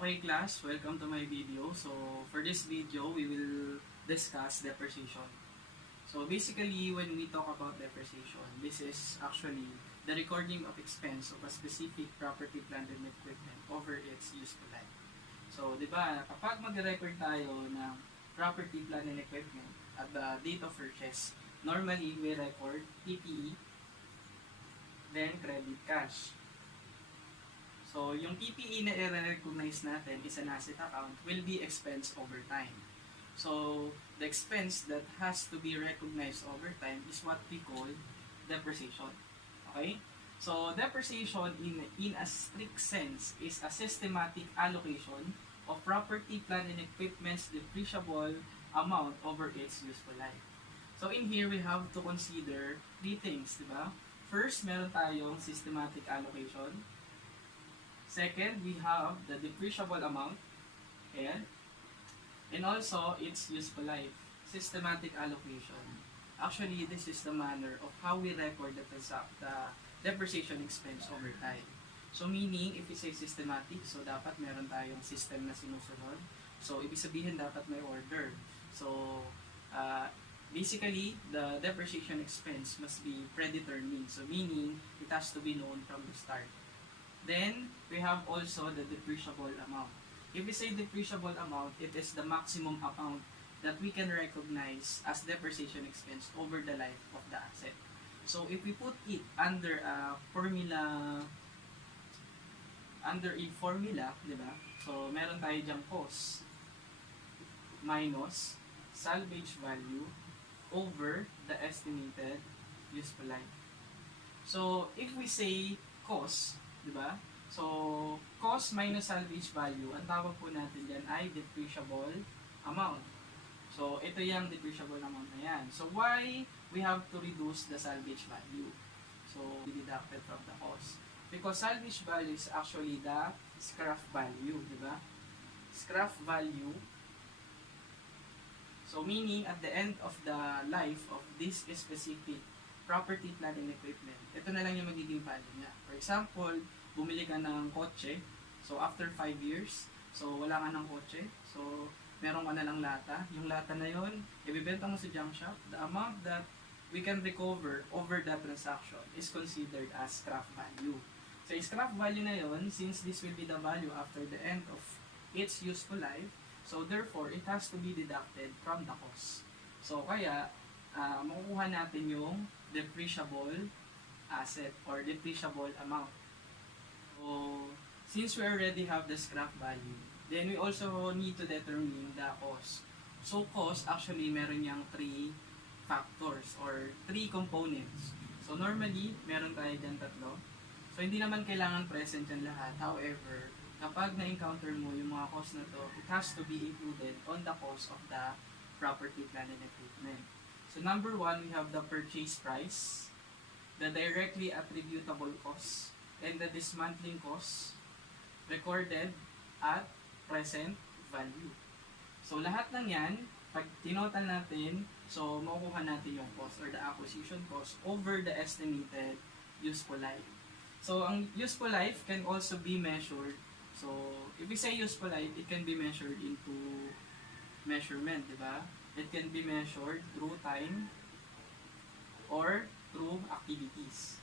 Okay class, welcome to my video. So for this video, we will discuss depreciation. So basically, when we talk about depreciation, this is actually the recording of expense of a specific property, plant, and equipment over its useful life. So, di ba, kapag mag-record tayo ng property, plant, and equipment at the date of purchase, normally we record PPE, then credit cash. So, yung PPE na i-recognize natin is an asset account will be expense over time. So, the expense that has to be recognized over time is what we call depreciation. Okay? So, depreciation in a strict sense is a systematic allocation of property, plant, and equipment's depreciable amount over its useful life. So, in here, we have to consider three things, di ba? First, meron tayong systematic allocation. Second, we have the depreciable amount and also its useful life, systematic allocation. Actually, this is the manner of how we record the depreciation expense over time. So meaning, if we say systematic, so dapat meron tayong system na sinusunod. So ibig sabihin dapat may order. So basically, the depreciation expense must be predetermined. So meaning, it has to be known from the start. Then, we have also the depreciable amount. If we say depreciable amount, it is the maximum amount that we can recognize as depreciation expense over the life of the asset. So, if we put it under a formula, di ba? So, meron tayo dyang cost minus salvage value over the estimated useful life. So, if we say cost, diba? So, cost minus salvage value, ang tawag po natin dyan ay depreciable amount. So, ito yung depreciable amount na yan. So, why we have to reduce the salvage value? So, deducted from the cost. Because salvage value is actually the scrap value, diba? Scrap value. So, meaning at the end of the life of this specific property, plant, and equipment, ito na lang yung magiging value niya. For example, bumili ka ng kotse, so after 5 years, so wala ka ng kotse, so meron ka na lang lata. Yung lata na yun, ibibenta mo sa junk shop, the amount that we can recover over that transaction is considered as scrap value. So, yung scrap value na yun, since this will be the value after the end of its useful life, so therefore, it has to be deducted from the cost. So, kaya, makukuha natin yung depreciable asset or depreciable amount. So, since we already have the scrap value, then we also need to determine the cost. So, cost, actually, meron niyang 3 factors or 3 components. So, normally, meron tayo dyan 3. So, hindi naman kailangan present yan lahat. However, kapag na-encounter mo yung mga cost na to, it has to be included on the cost of the property, plant, and equipment. So, number 1, we have the purchase price, the directly attributable cost, and the dismantling cost recorded at present value. So, lahat ng yan, pag tinotal natin, so, makukuha natin yung cost or the acquisition cost over the estimated useful life. So, ang useful life can also be measured. So, if we say useful life, it can be measured into measurement, di ba? It can be measured through time or through activities.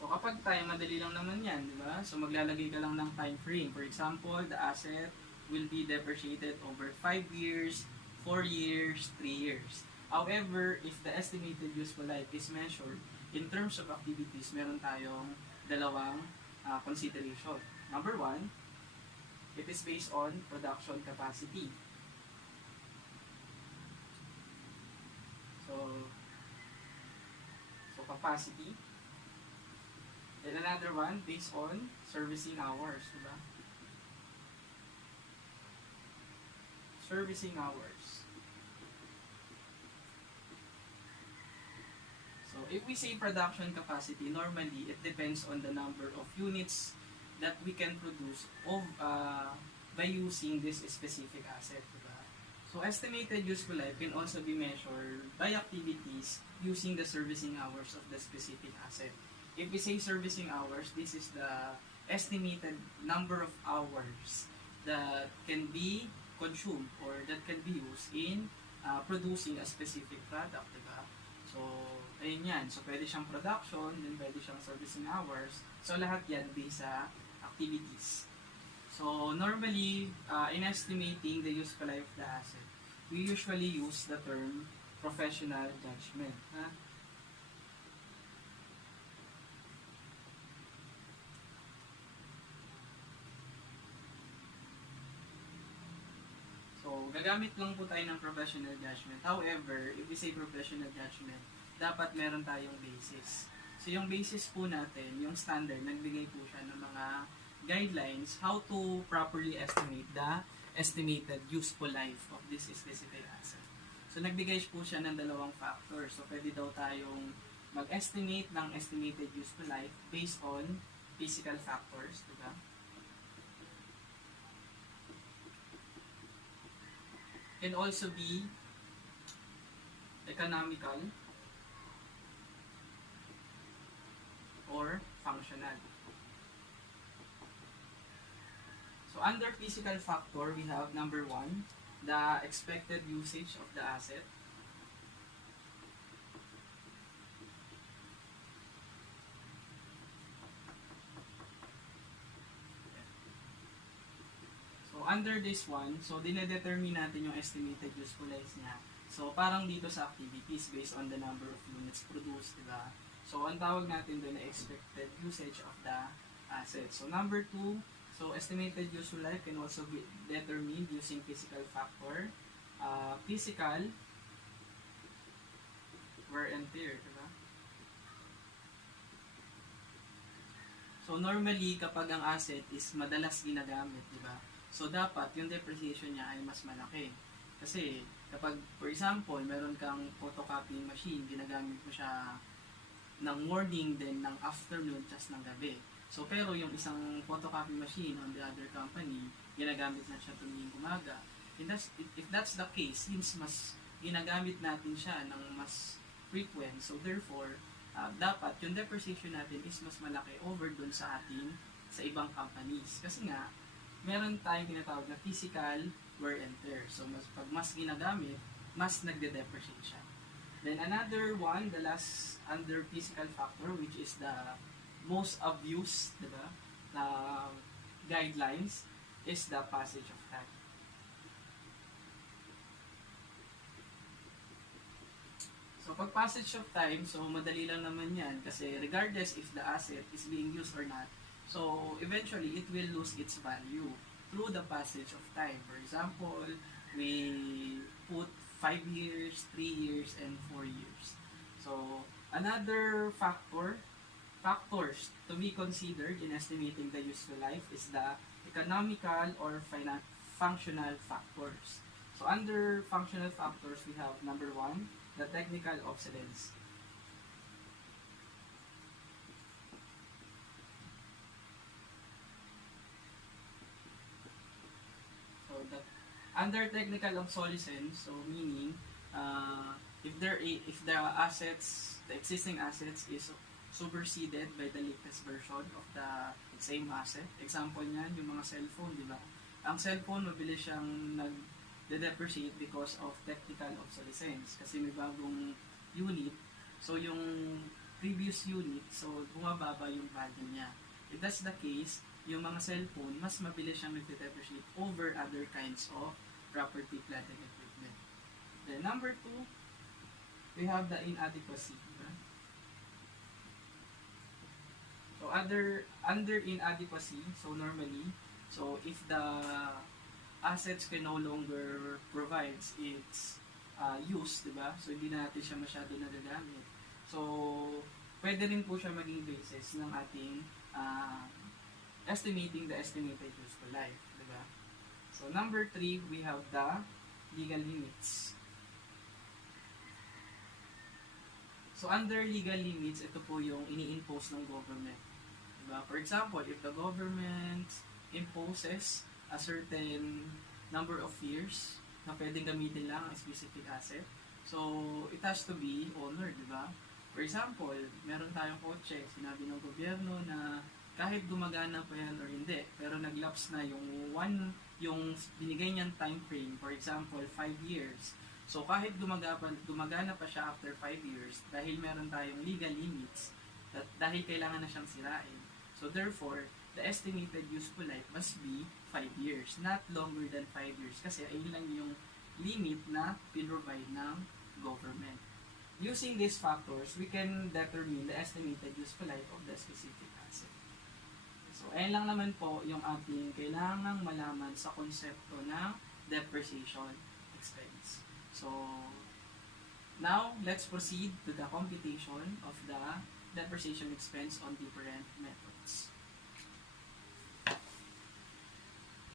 So, kapag time, madali lang naman yan, di ba? So, maglalagay ka lang ng time frame. For example, the asset will be depreciated over 5 years, 4 years, 3 years. However, if the estimated useful life is measured in terms of activities, meron tayong dalawang consideration. Number 1, it is based on production capacity. So capacity. And another one based on servicing hours, diba? Servicing hours. So if we say production capacity, normally it depends on the number of units that we can produce by using this specific asset, diba? So, estimated useful life can also be measured by activities using the servicing hours of the specific asset. If we say servicing hours, this is the estimated number of hours that can be consumed or that can be used in producing a specific product, diba? So, ayun yan. So, pwede siyang production, then pwede siyang servicing hours. So, lahat yan based sa activities. So, normally, in estimating the useful life of the asset, we usually use the term professional judgment. Ha? So, gagamit lang po tayo ng professional judgment. However, if we say professional judgment, dapat meron tayong basis. So, yung basis po natin, yung standard, nagbigay po siya ng mga guidelines how to properly estimate the estimated useful life of this specific asset. So, nagbigay po siya ng dalawang factors. So, pwede daw tayong mag-estimate ng estimated useful life based on physical factors, diba? Can also be economical or functional. So under physical factor, we have number 1, the expected usage of the asset. So under this one, so dinedetermine natin yung estimated useful life niya. So parang dito sa activities based on the number of units produced, diba? So ang tawag natin doon na expected usage of the asset. So number 2, so estimated useful life can also be determined using physical factor. Physical wear and tear, diba? So normally kapag ang asset is madalas ginagamit, diba? So dapat yung depreciation niya ay mas malaki. Kasi kapag for example, meron kang photocopying machine, ginagamit mo siya ng morning then ng afternoon just ng gabi. So pero yung isang photocopy machine on the other company, ginagamit na siya tuwing umaga. If that's the case, since mas ginagamit natin siya ng mas frequent, so therefore, dapat yung depreciation natin is mas malaki over dun sa atin sa ibang companies. Kasi nga, meron tayong tinatawag na physical wear and tear. So, pag mas ginagamit, mas nagde-depreciate siya. Then, another one, the last under physical factor, which is the most abused, diba, na guidelines, is the passage of time. So, pag passage of time, so madali lang naman yan kasi regardless if the asset is being used or not, so eventually it will lose its value through the passage of time. For example, we put 5 years, 3 years, and 4 years. So, another factors to be considered in estimating the useful life is the economical or functional factors. So, under functional factors, we have number 1, the technical obsolescence. So under technical obsolescence, so meaning if the assets, the existing assets is superseded by the latest version of the same asset. Example niyan, yung mga cellphone, di ba? Ang cellphone, mabilis siyang nag-depreciate because of technical obsolescence. Kasi may bagong unit. So, yung previous unit, so bumababa yung value niya. If that's the case, yung mga cellphone, mas mabilis siyang nag-depreciate over other kinds of property, plant, and equipment. Then, number 2, we have the inadequacy. Diba? So, under inadequacy, so normally, so if the assets can no longer provides its use, diba? So, hindi natin siya masyado nagagamit. So, pwede rin po siya maging basis ng ating estimating the estimated useful life, diba? So, number 3, we have the legal limits. So, under legal limits, ito po yung ini-impose ng government. Diba? For example, if the government imposes a certain number of years na pwedeng gamitin lang ang specific asset, so it has to be honored, diba? For example, meron tayong kotse, sinabi ng gobyerno na kahit gumagana pa yan or hindi, pero naglapse na yung binigay niyang time frame, for example, 5 years. So kahit gumagana pa siya after 5 years, dahil meron tayong legal limits, dahil kailangan na siyang sirain. So therefore, the estimated useful life must be 5 years, not longer than 5 years, kasi ayun lang yung limit na pinrovide ng government. Using these factors, we can determine the estimated useful life of the specific asset. So, ayan lang naman po yung ating kailangang malaman sa konsepto ng depreciation expense. So, now, let's proceed to the computation of the depreciation expense on different methods.